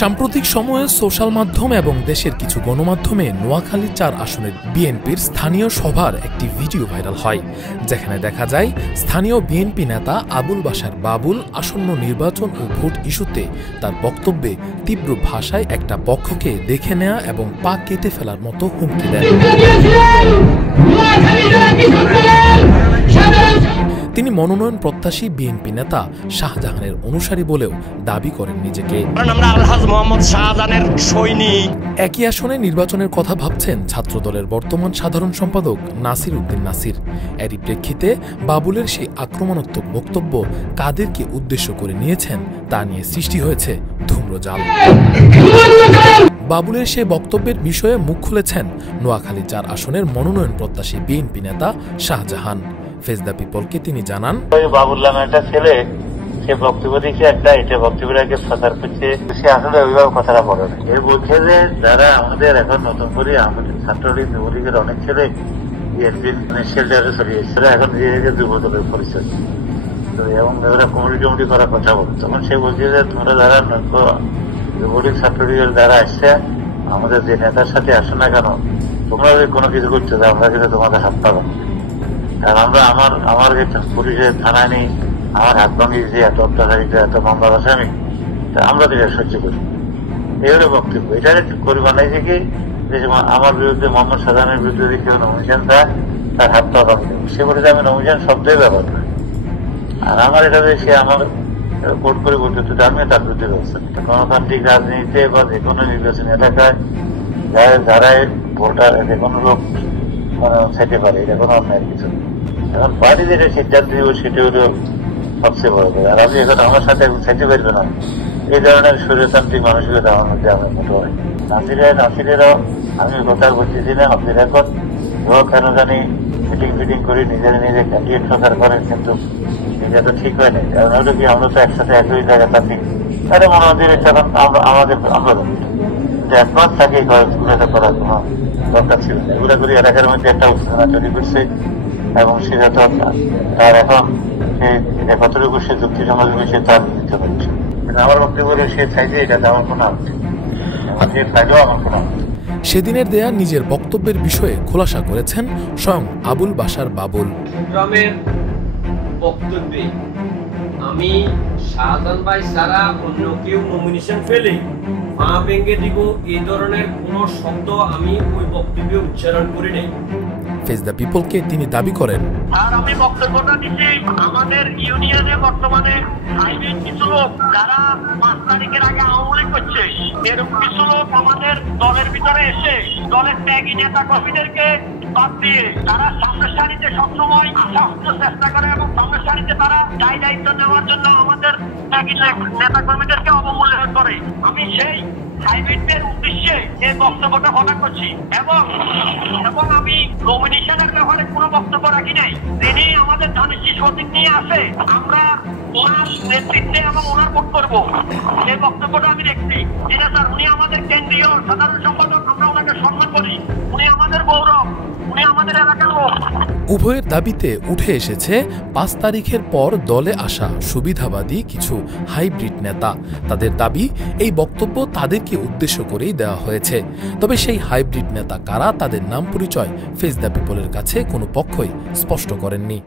সাম্প্রতিক সময়ে সোশ্যাল মাধ্যম এবং দেশের কিছু গণমাধ্যমে নোয়াখালী ৪ আসনের বিএনপির স্থানীয় সভার একটি ভিডিও ভাইরাল হয়, যেখানে দেখা যায় স্থানীয় বিএনপি নেতা আবুল বাশার বাবুল আসন্ন নির্বাচন ও ভোট ইস্যুতে তার বক্তব্যে তীব্র ভাষায় একটা পক্ষকে দেখে নেয়া এবং পা কেটে ফেলার মতো হুমকি দেন। তিনি মনোনয়ন প্রত্যাশী বিএনপি নেতা শাহজাহানের অনুসারী বলেও দাবি করেন নিজেকে। একই আসনে নির্বাচনের কথা ভাবছেন ছাত্রদলের বর্তমান সাধারণ সম্পাদক নাসির উদ্দিন নাসির। এরই প্রেক্ষিতে বাবুলের সেই আক্রমণাত্মক বক্তব্য কাদেরকে উদ্দেশ্য করে নিয়েছেন তা নিয়ে সৃষ্টি হয়েছে ধূম্রজাল। বাবুলের সেই বক্তব্যের বিষয়ে মুখ খুলেছেন নোয়াখালী ৪ আসনের মনোনয়ন প্রত্যাশী বিএনপি নেতা শাহজাহান। ফেস দ্য পিপলকে তিনি জানান, বাবুল নামে একটা ছেলে সে বক্তব্য দিচ্ছে একটা, এটা বক্তব্যটাকে প্রচার করছে, সে আসলে অভিভাবক কথাটা বলে না। এ বলছে যে যারা আমাদের এখন নতুন করে আমাদের ছাত্রলীগ যুবলীগের অনেক ছেলে শেল্টারে চলে এসেছিল, এখন নিজেকে যুবদলের পরিচয় এবং ওরা কমিটি করার কথা বলতো। তখন সে বলছে যে তোমরা যারা যুবলীগ ছাত্রলীগের যারা আসছে আমাদের যে নেতার সাথে আসে না কেন, তোমরা যদি কোনো কিছু করতে চাও আমরা কিন্তু তোমাদের হাত পাবো। কারণ আমার পুলিশের থানায় নেই, আমার হাত ভাঙিয়েছে, এত অত্যাচারিত, এত মামলার আসামি, আমরা তো এটা সহ্য করি। এই হলো বক্তব্য। এটা করে বানাইছে কি আমার বিরুদ্ধে মোহাম্মদ শাহজাহানের বিরুদ্ধে যদি কেউ নমিশন দেয় তার হাত পা ভাঙবে। সে বলেছে আমি নমিশন শব্দই ব্যবহার করি, আর আমার এটা সে আমার কোর্ট করে বলতে আমি তার বিরুদ্ধে ব্যবস্থা নিই। গণতান্ত্রিক রাজনীতিতে বা যে কোনো নির্বাচনী এলাকায় যারা ভোটার যে কোনো লোক চাইতে পারে, এটা কোনো অন্যায়ের কিছু। এখন পার্টি যেটা সিদ্ধান্ত দিব সেটা হলো সবচেয়ে বড় কথা। আর আপনি এখন আমার সাথে চাইতে পারবে না, এই ধরনের স্বৈরতান্ত্রিক মানসিকতা আমার মধ্যে আমার মতো হয়। নাসিরেরাও আমি কথা বলতেছি না, আপনি এখন কেন জানি মিটিং করে নিজে ক্যান্ডিডেট প্রচার করেন, কিন্তু এটা তো ঠিক হয় না। কারণ হলো কি আমরা তো একসাথে একই জায়গায় থাকি, তাহলে মনে হয় আমরা একমাস থাকি করার কোনো দরকার ছিল না। এগুলো করে এলাকার মধ্যে একটা উত্তেজনা তৈরি করছে এবং সেটা তো তার এখন সে কতটুকু সে যুক্তি সমাজ সে তার দিতে পারছে। কিন্তু আমার বক্তব্য সে চাইছে এটাতে আমার কোনো আপত্তি, সে চাইলেও আমার কোনো আপত্তি। সেদিনের দেয়া নিজের বক্তব্যের বিষয়ে খোলাসা করেছেন স্বয়ং আবুল বাশার বাবুল। বক্তব্যে আমি শাহজাহান ভাই ছাড়া অন্য কেউ নমিনেশন পেলে পা ভেঙে দিব, এই ধরনের কোনো শব্দ আমি ওই বক্তব্যে উচ্চারণ করি নাই। ফেস দ্য পিপলকে তিনি দাবি করেন, আর আমি বক্তব্যটা দিচ্ছি আমাদের ইউনিয়নে বর্তমানে কিছু লোক যারা 5 তারিখের আগে আওয়ামী লীগ করছে, এরকম কিছু লোক আমাদের দলের ভিতরে এসে দলের ত্যাগী নেতা কর্মীদেরকে বাদ দিয়ে তারা সামনের সারিতে সবসময় আসা চেষ্টা করে এবং সামনের সারিতে তারা দায়িত্ব নেওয়ার জন্য আমাদের ত্যাগী নেতা কর্মীদেরকে অবমূল্যায়ন করে। আমি সেই হাইব্রিডদের উদ্দেশ্যে এই বক্তব্যটা প্রদান করছি এবং আমি নমিনেশনের ব্যাপারে কোনো বক্তব্য রাখি নাই। যিনি আমাদের ধানের সঠিক নিয়ে আসে আমরা ওনার নেতৃত্বে এবং ওনার ভোট করবো, এই বক্তব্যটা আমি দেখছি। এটা স্যার উনি আমাদের কেন্দ্রীয় সাধারণ সম্পাদক, আমরা ওনাকে সম্মান করি, উনি আমাদের গৌরব, উনি আমাদের এলাকার লোক। উভয়ের দাবিতে উঠে এসেছে 5 তারিখের পর দলে আসা সুবিধাবাদী কিছু হাইব্রিড নেতা। তাদের দাবি এই বক্তব্য তাদেরকে উদ্দেশ্য করেই দেওয়া হয়েছে। তবে সেই হাইব্রিড নেতা কারা, তাদের নাম পরিচয় ফেস দ্য পিপলের কাছে কোনো পক্ষই স্পষ্ট করেননি।